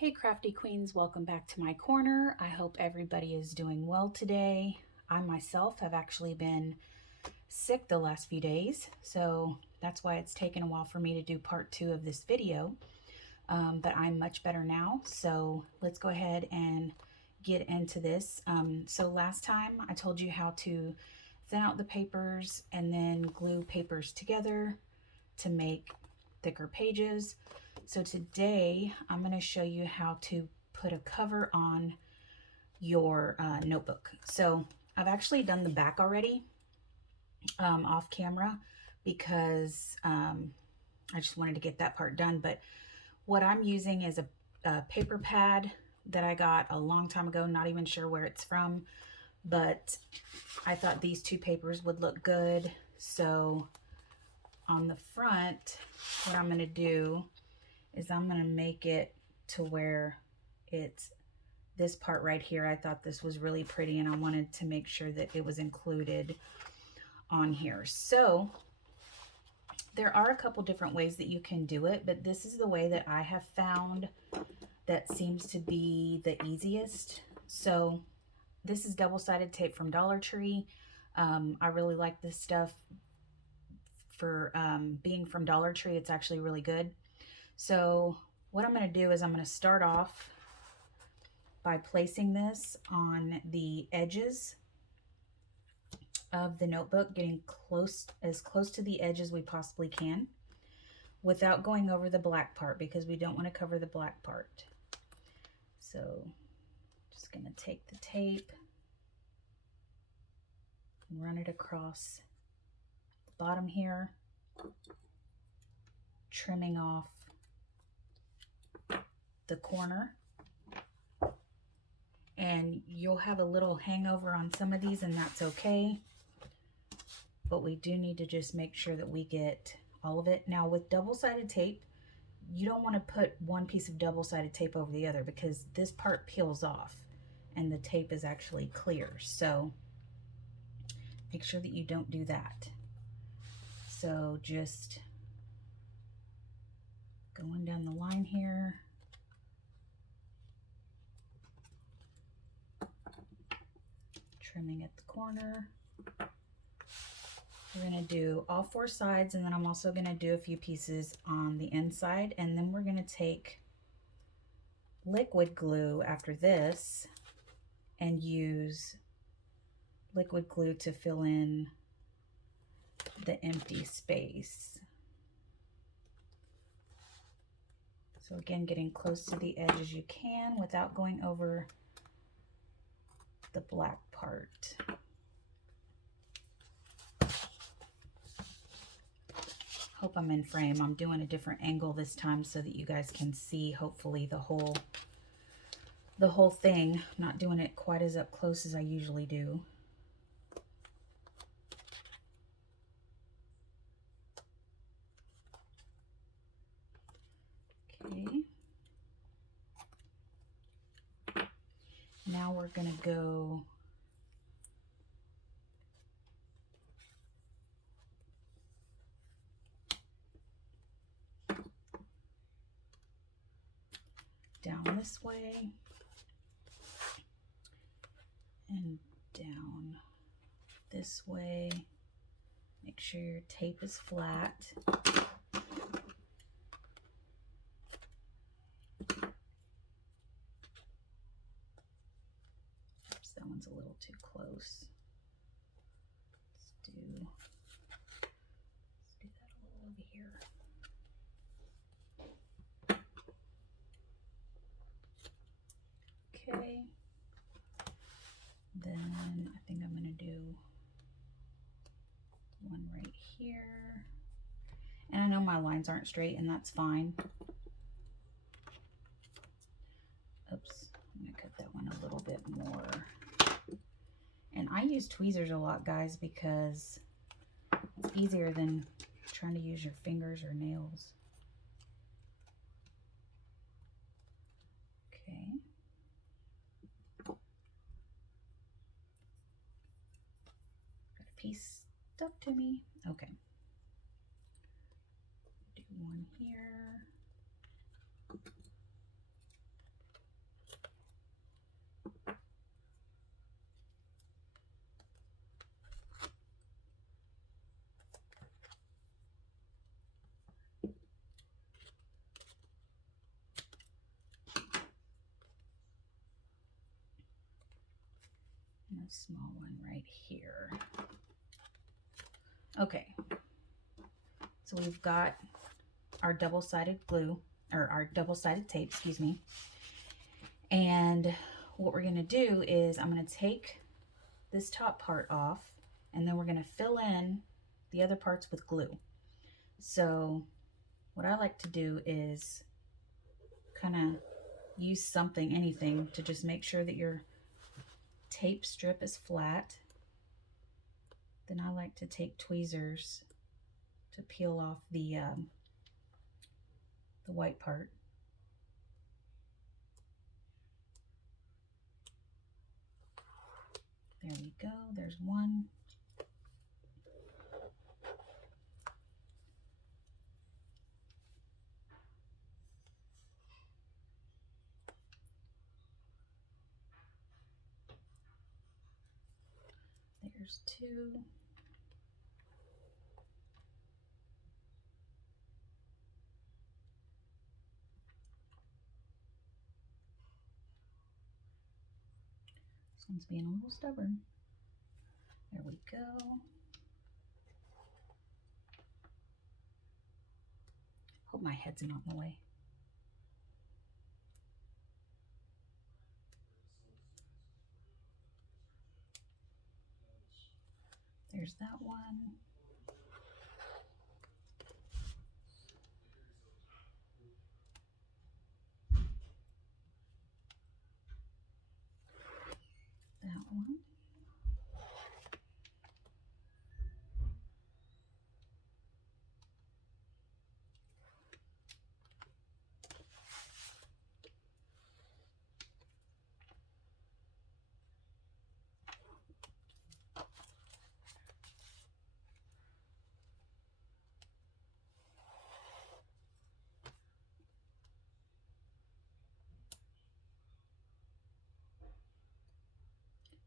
Hey crafty queens, welcome back to my corner. I hope everybody is doing well today. I myself have actually been sick the last few days, so that's why it's taken a while for me to do part 2 of this video. But I'm much better now, so let's go ahead and get into this. So last time I told you how to thin out the papers and then glue papers together to make thicker pages. So today I'm going to show you how to put a cover on your notebook. So I've actually done the back already off camera because I just wanted to get that part done. But what I'm using is a paper pad that I got a long time ago, not even sure where it's from, but I thought these two papers would look good. So on the front, what I'm going to do is I'm going to make it to where it's this part right here. I thought this was really pretty and I wanted to make sure that it was included on here. So there are a couple different ways that you can do it, but this is the way that I have found that seems to be the easiest. So this is double-sided tape from Dollar Tree. I really like this stuff for being from Dollar Tree. It's actually really good. So what I'm going to do is I'm going to start off by placing this on the edges of the notebook, getting as close to the edge as we possibly can without going over the black part because we don't want to cover the black part. So just going to take the tape and run it across the bottom here, trimming off the corner. And you'll have a little hangover on some of these, and that's okay. But we do need to just make sure that we get all of it. Now with double-sided tape, you don't want to put one piece of double-sided tape over the other because this part peels off and the tape is actually clear. So make sure that you don't do that. So just going down the line here. Trimming at the corner. We're going to do all four sides, and then I'm also going to do a few pieces on the inside, and then we're going to take liquid glue after this and use liquid glue to fill in the empty space. So again, getting close to the edge as you can without going over the black part. Hope I'm in frame. I'm doing a different angle this time so that you guys can see hopefully the whole thing. I'm not doing it quite as up close as I usually do. Okay. Now we're gonna go down this way and down this way. Make sure your tape is flat. Oops, that one's a little too close. Let's do that a little over here. Okay. Then I think I'm going to do one right here. And I know my lines aren't straight, and that's fine. Oops, I'm going to cut that one a little bit more. And I use tweezers a lot, guys, because it's easier than trying to use your fingers or nails. Okay. Got a piece stuck to me. Okay. Do one here. small one right here. Okay, so we've got our double-sided glue, or our double-sided tape, excuse me. And what we're gonna do is I'm gonna take this top part off, and then we're gonna fill in the other parts with glue. So what I like to do is kind of use something, anything, to just make sure that your tape strip is flat. Then I like to take tweezers to peel off the white part. There we go, there's one. There's two. This one's being a little stubborn. There we go. Hope my head's not in the way. There's that one. That one.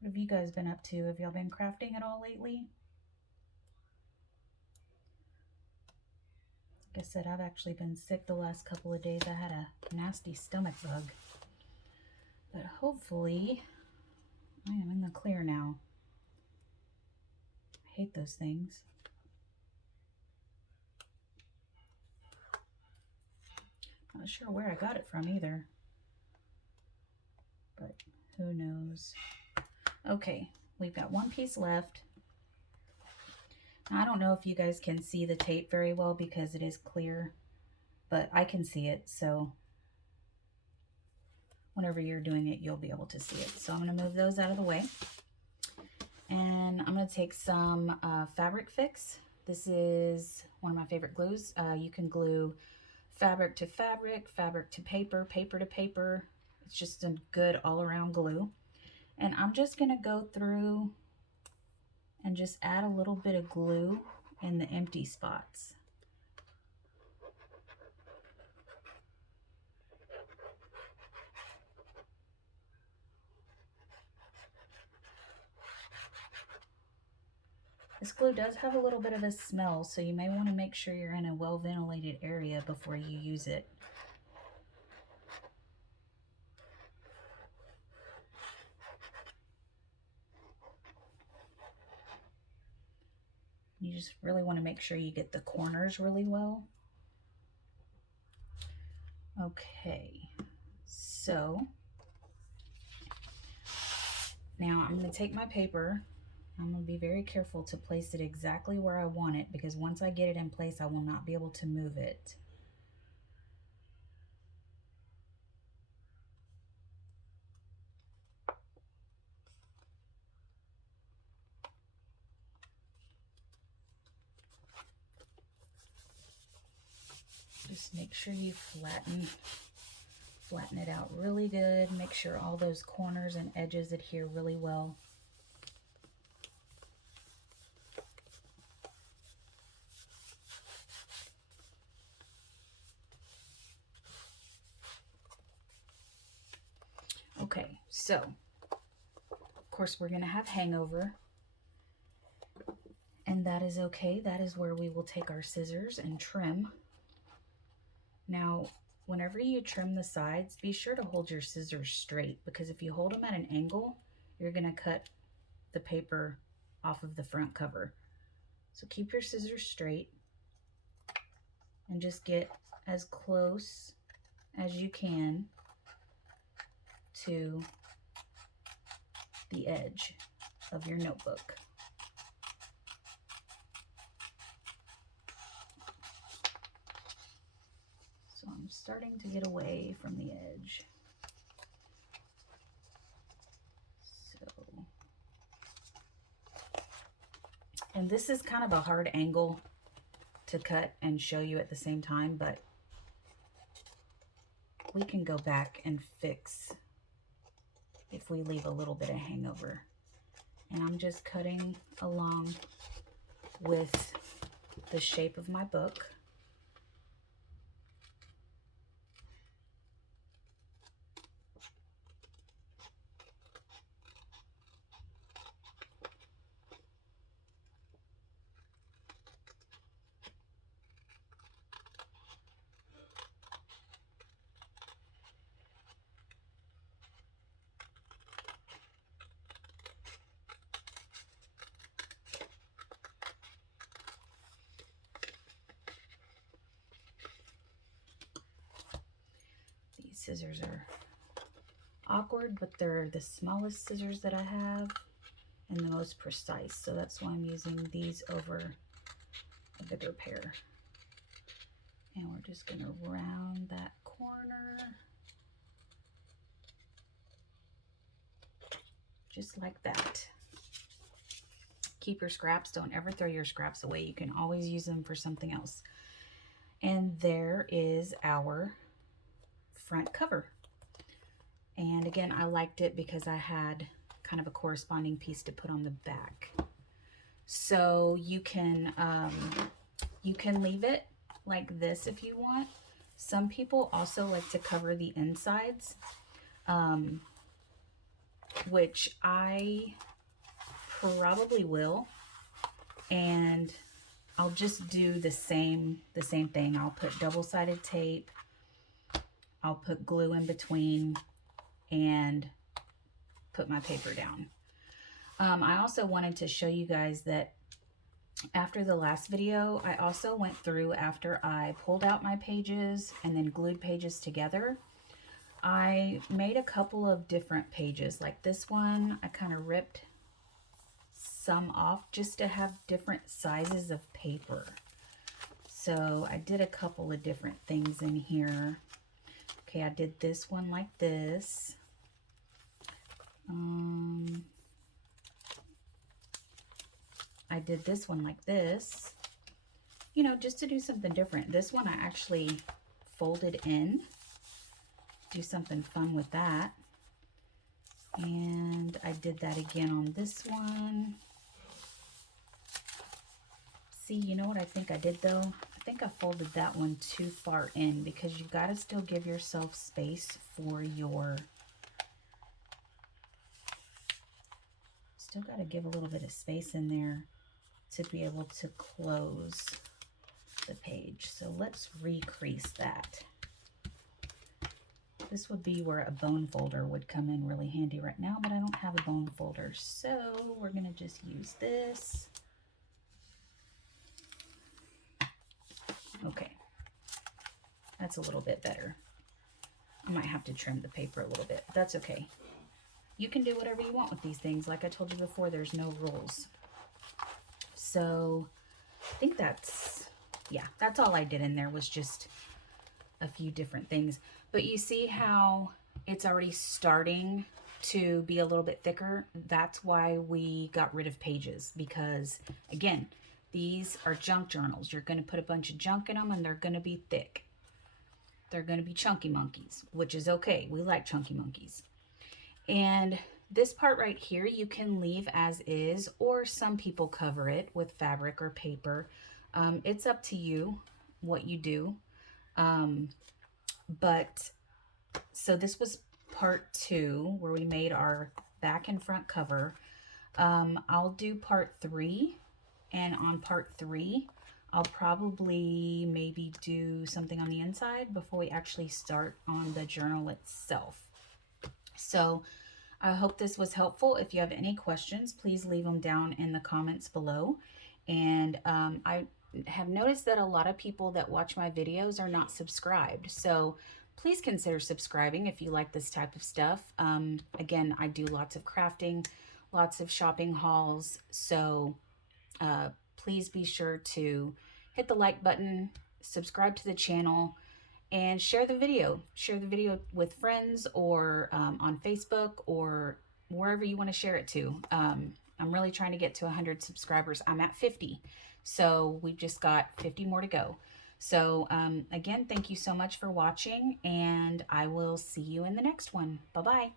What have you guys been up to? Have y'all been crafting at all lately? Like I said, I've actually been sick the last couple of days. I had a nasty stomach bug. But hopefully, I am in the clear now. I hate those things. Not sure where I got it from either. But who knows? Okay, we've got one piece left. Now, I don't know if you guys can see the tape very well because it is clear, but I can see it, so whenever you're doing it, you'll be able to see it. So I'm going to move those out of the way. And I'm going to take some Fabric Fix. This is one of my favorite glues. You can glue fabric to fabric, fabric to paper, paper to paper. It's just a good all-around glue. And I'm just going to go through and just add a little bit of glue in the empty spots. This glue does have a little bit of a smell, so you may want to make sure you're in a well-ventilated area before you use it. You just really want to make sure you get the corners really well. Okay, so now I'm going to take my paper. I'm going to be very careful to place it exactly where I want it, because once I get it in place, I will not be able to move it. Just make sure you flatten it out really good. Make sure all those corners and edges adhere really well. Okay, so of course we're going to have hangover, and that is okay. That is where we will take our scissors and trim. Now, whenever you trim the sides, be sure to hold your scissors straight, because if you hold them at an angle, you're going to cut the paper off of the front cover. So keep your scissors straight and just get as close as you can to the edge of your notebook. So I'm starting to get away from the edge. So, and this is kind of a hard angle to cut and show you at the same time, but we can go back and fix if we leave a little bit of hangover. And I'm just cutting along with the shape of my book. These scissors are awkward, but they're the smallest scissors that I have and the most precise. So that's why I'm using these over a bigger pair. And we're just going to round that corner. Just like that. Keep your scraps. Don't ever throw your scraps away. You can always use them for something else. And there is our front cover. And again, I liked it because I had kind of a corresponding piece to put on the back. So you can leave it like this if you want. Some people also like to cover the insides, which I probably will. And I'll just do the same thing. I'll put double-sided tape. I'll put glue in between and put my paper down. I also wanted to show you guys that after the last video, I also went through after I pulled out my pages and then glued pages together. I made a couple of different pages. Like this one, I kind of ripped some off just to have different sizes of paper. So I did a couple of different things in here. Okay, I did this one like this. I did this one like this, you know, just to do something different. This one I actually folded in, do something fun with that. And I did that again on this one. See, you know what I think I did though? I think I folded that one too far in because you've got to still give yourself space for your, still got to give a little bit of space in there to be able to close the page. So let's recrease that. This would be where a bone folder would come in really handy right now, but I don't have a bone folder. So we're gonna just use this. Okay, that's a little bit better. I might have to trim the paper a little bit. That's okay. You can do whatever you want with these things. Like I told you before, there's no rules. So I think that's, yeah, that's all I did in there was just a few different things. But you see how it's already starting to be a little bit thicker? That's why we got rid of pages, because again, these are junk journals. You're going to put a bunch of junk in them and they're going to be thick. They're going to be chunky monkeys, which is okay. We like chunky monkeys. And this part right here, you can leave as is, or some people cover it with fabric or paper. It's up to you what you do. But so this was part 2 where we made our back and front cover. I'll do part 3, and on part 3, I'll probably maybe do something on the inside before we actually start on the journal itself. So I hope this was helpful. If you have any questions, please leave them down in the comments below. And I have noticed that a lot of people that watch my videos are not subscribed. So please consider subscribing if you like this type of stuff. Again, I do lots of crafting, lots of shopping hauls. So please be sure to hit the like button, subscribe to the channel, and share the video. Share the video with friends or on Facebook or wherever you want to share it to. I'm really trying to get to 100 subscribers. I'm at 50. So we've just got 50 more to go. So again, thank you so much for watching, and I will see you in the next one. Bye-bye.